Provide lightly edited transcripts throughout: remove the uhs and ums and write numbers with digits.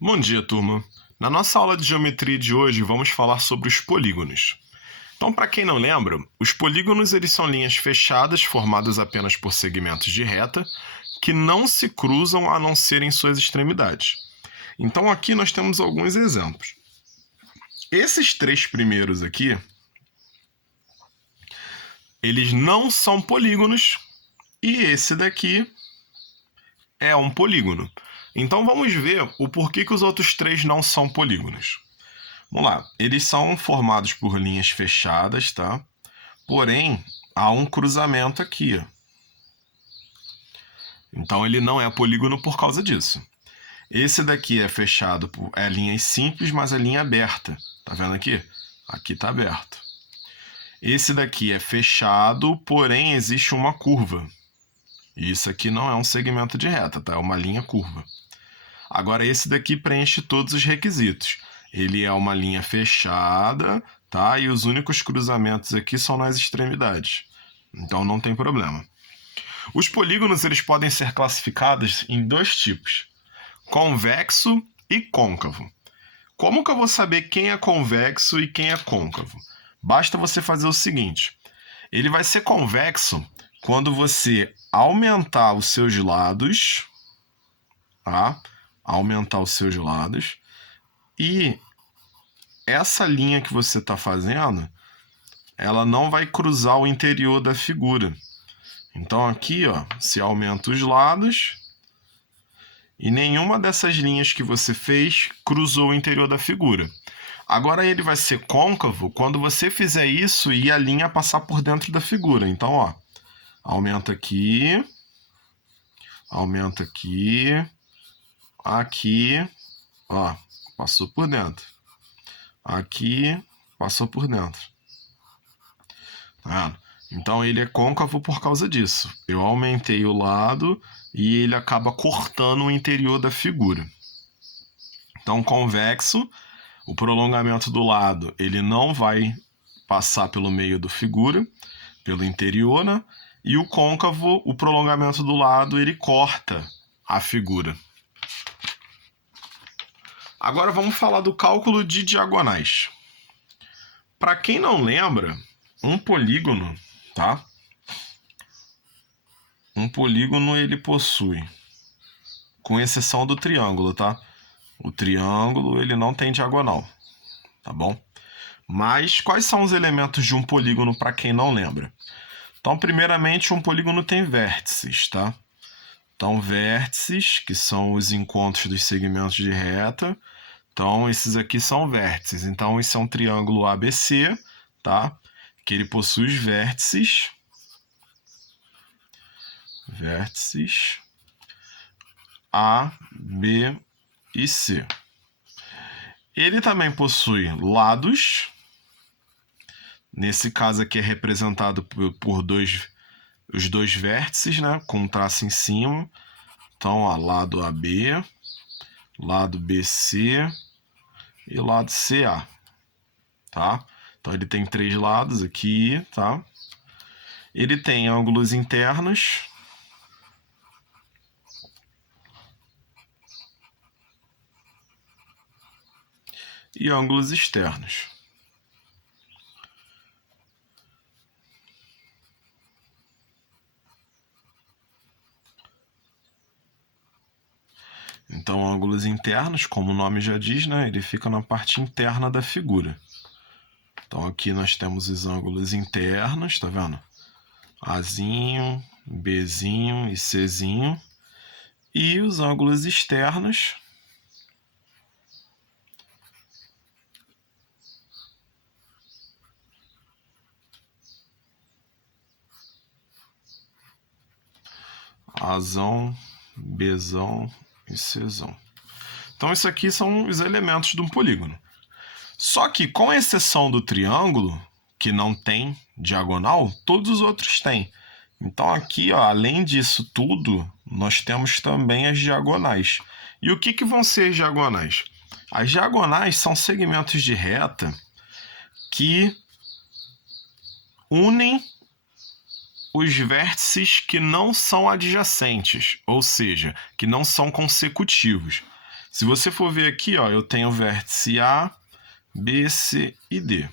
Bom dia, turma. Na nossa aula de geometria de hoje, vamos falar sobre os polígonos. Então, para quem não lembra, os polígonos eles são linhas fechadas formadas apenas por segmentos de reta que não se cruzam a não ser em suas extremidades. Então, aqui nós temos alguns exemplos. Esses três primeiros aqui, eles não são polígonos e esse daqui é um polígono. Então, vamos ver o porquê que os outros três não são polígonos. Vamos lá, eles são formados por linhas fechadas, tá? Porém, há um cruzamento aqui, ó. Então ele não é polígono por causa disso. Esse daqui é fechado por linhas simples, mas a linha é aberta. Tá vendo aqui? Aqui tá aberto. Esse daqui é fechado, porém existe uma curva. E isso aqui não é um segmento de reta, tá? É uma linha curva. Agora esse daqui preenche todos os requisitos. Ele é uma linha fechada, tá? E os únicos cruzamentos aqui são nas extremidades. Então não tem problema. Os polígonos eles podem ser classificados em dois tipos: convexo e côncavo. Como que eu vou saber quem é convexo e quem é côncavo? Basta você fazer o seguinte: ele vai ser convexo quando você aumentar os seus lados, tá? Aumentar os seus lados. E essa linha que você está fazendo, ela não vai cruzar o interior da figura. Então aqui, ó, se aumenta os lados e nenhuma dessas linhas que você fez cruzou o interior da figura. Agora ele vai ser côncavo quando você fizer isso e a linha passar por dentro da figura. Então, ó, aumenta aqui, aqui, ó, passou por dentro. Aqui, passou por dentro. Tá vendo? Então ele é côncavo por causa disso. Eu aumentei o lado e ele acaba cortando o interior da figura. Então convexo, o prolongamento do lado, ele não vai passar pelo meio da figura, pelo interior, né? E o côncavo, o prolongamento do lado, ele corta a figura. Agora vamos falar do cálculo de diagonais. Para quem não lembra, um polígono, tá? Um polígono ele possui, com exceção do triângulo, tá? O triângulo ele não tem diagonal, tá bom? Mas quais são os elementos de um polígono para quem não lembra? Então, primeiramente, um polígono tem vértices, tá? Então, vértices, que são os encontros dos segmentos de reta. Então, esses aqui são vértices. Então, esse é um triângulo ABC, tá? Que ele possui os vértices A, B e C. Ele também possui lados. Nesse caso aqui é representado por os dois vértices, né? Com um traço em cima. Então, ó, lado AB, lado BC e lado CA, tá? Então ele tem três lados aqui, tá? Ele tem ângulos internos e ângulos externos. Então, ângulos internos, como o nome já diz, né? Ele fica na parte interna da figura. Então, aqui nós temos os ângulos internos, tá vendo? Azinho, Bzinho e Czinho. E os ângulos externos, Azão, Bzão e Czão. Então, isso aqui são os elementos de um polígono. Só que, com exceção do triângulo, que não tem diagonal, todos os outros têm. Então, aqui, ó, além disso tudo, nós temos também as diagonais. E o que vão ser as diagonais? As diagonais são segmentos de reta que unem os vértices que não são adjacentes, ou seja, que não são consecutivos. Se você for ver aqui, ó, eu tenho vértice A, B, C e D.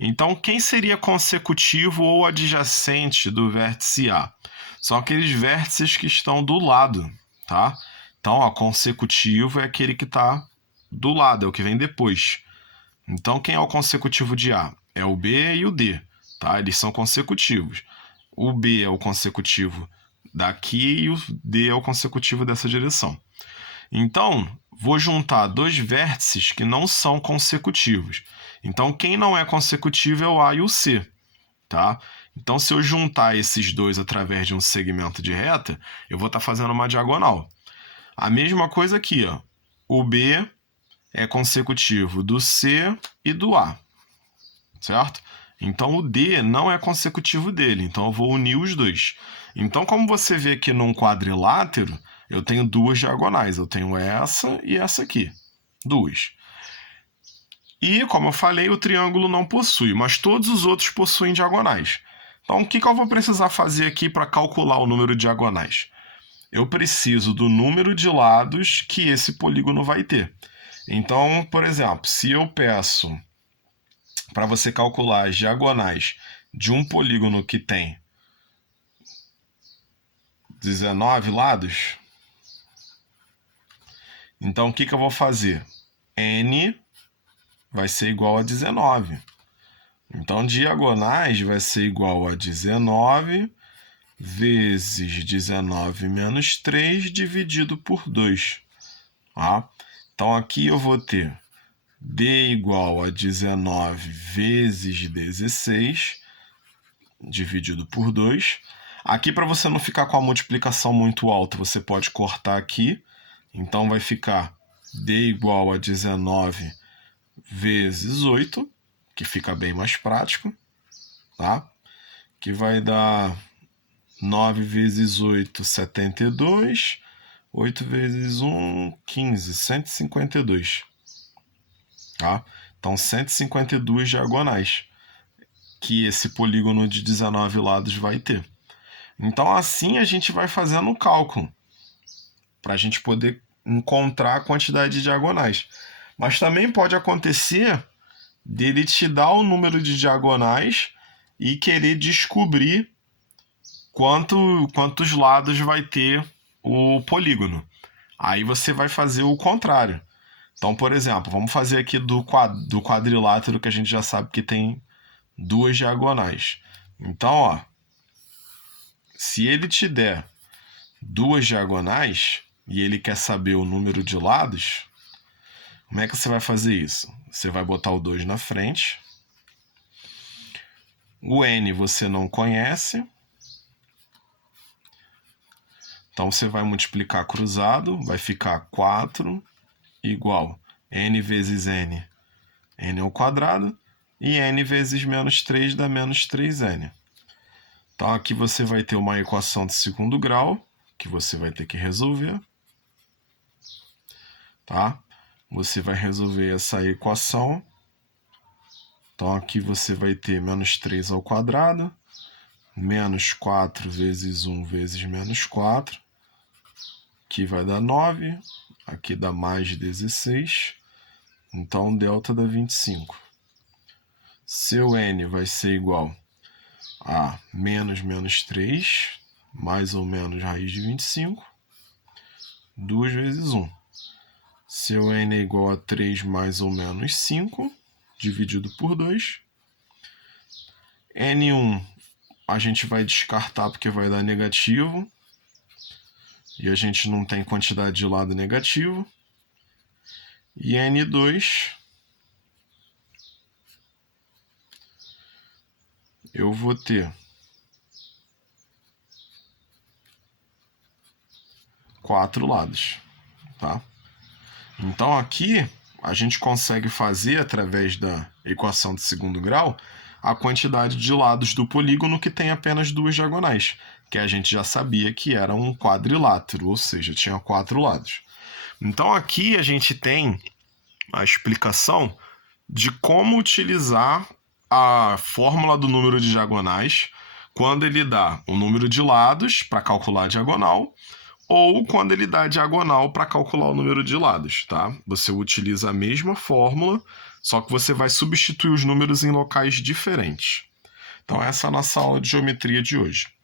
Então, quem seria consecutivo ou adjacente do vértice A? São aqueles vértices que estão do lado, tá? Então, ó, consecutivo é aquele que está do lado, é o que vem depois. Então, quem é o consecutivo de A? É o B e o D, tá? Eles são consecutivos. O B é o consecutivo daqui e o D é o consecutivo dessa direção. Então, vou juntar dois vértices que não são consecutivos. Então, quem não é consecutivo é o A e o C, tá? Então, se eu juntar esses dois através de um segmento de reta, eu vou estar fazendo uma diagonal. A mesma coisa aqui, ó. O B é consecutivo do C e do A, certo? Então, o D não é consecutivo dele, então eu vou unir os dois. Então, como você vê aqui num quadrilátero, eu tenho duas diagonais. Eu tenho essa e essa aqui. Duas. E, como eu falei, o triângulo não possui, mas todos os outros possuem diagonais. Então, o que eu vou precisar fazer aqui para calcular o número de diagonais? Eu preciso do número de lados que esse polígono vai ter. Então, por exemplo, se eu peço para você calcular as diagonais de um polígono que tem 19 lados, então o que eu vou fazer? N vai ser igual a 19. Então, diagonais vai ser igual a 19 vezes 19 menos 3 dividido por 2. Tá? Então, aqui eu vou ter D igual a 19 vezes 16 dividido por 2. Aqui, para você não ficar com a multiplicação muito alta, você pode cortar aqui. Então, vai ficar D igual a 19 vezes 8, que fica bem mais prático, tá? Que vai dar 9 vezes 8, 72. 8 vezes 1, 15, 152. Tá? Então, 152 diagonais que esse polígono de 19 lados vai ter. Então, assim a gente vai fazendo o cálculo para a gente poder encontrar a quantidade de diagonais. Mas também pode acontecer dele te dar o número de diagonais e querer descobrir quantos lados vai ter o polígono. Aí você vai fazer o contrário. Então, por exemplo, vamos fazer aqui do quadrilátero que a gente já sabe que tem duas diagonais. Então, ó, se ele te der duas diagonais e ele quer saber o número de lados, como é que você vai fazer isso? Você vai botar o 2 na frente. O N você não conhece. Então, você vai multiplicar cruzado, vai ficar 4 igual N vezes N, N ao quadrado, e N vezes menos 3 dá menos 3N. Então, aqui você vai ter uma equação de segundo grau, que você vai ter que resolver. Tá? Você vai resolver essa equação. Então, aqui você vai ter menos 3 ao quadrado, menos 4 vezes 1 vezes menos 4, que vai dar 9, aqui dá mais 16, então delta dá 25. Seu N vai ser igual a menos 3, mais ou menos raiz de 25, 2 vezes 1. Seu N é igual a 3 mais ou menos 5, dividido por 2. N1 a gente vai descartar porque vai dar negativo. E a gente não tem quantidade de lado negativo. E N2 eu vou ter 4 lados, tá? Então aqui a gente consegue fazer, através da equação de segundo grau, a quantidade de lados do polígono que tem apenas duas diagonais, que a gente já sabia que era um quadrilátero, ou seja, tinha 4 lados. Então aqui a gente tem a explicação de como utilizar a fórmula do número de diagonais quando ele dá o número de lados para calcular a diagonal ou quando ele dá diagonal para calcular o número de lados, tá? Você utiliza a mesma fórmula, só que você vai substituir os números em locais diferentes. Então essa é a nossa aula de geometria de hoje.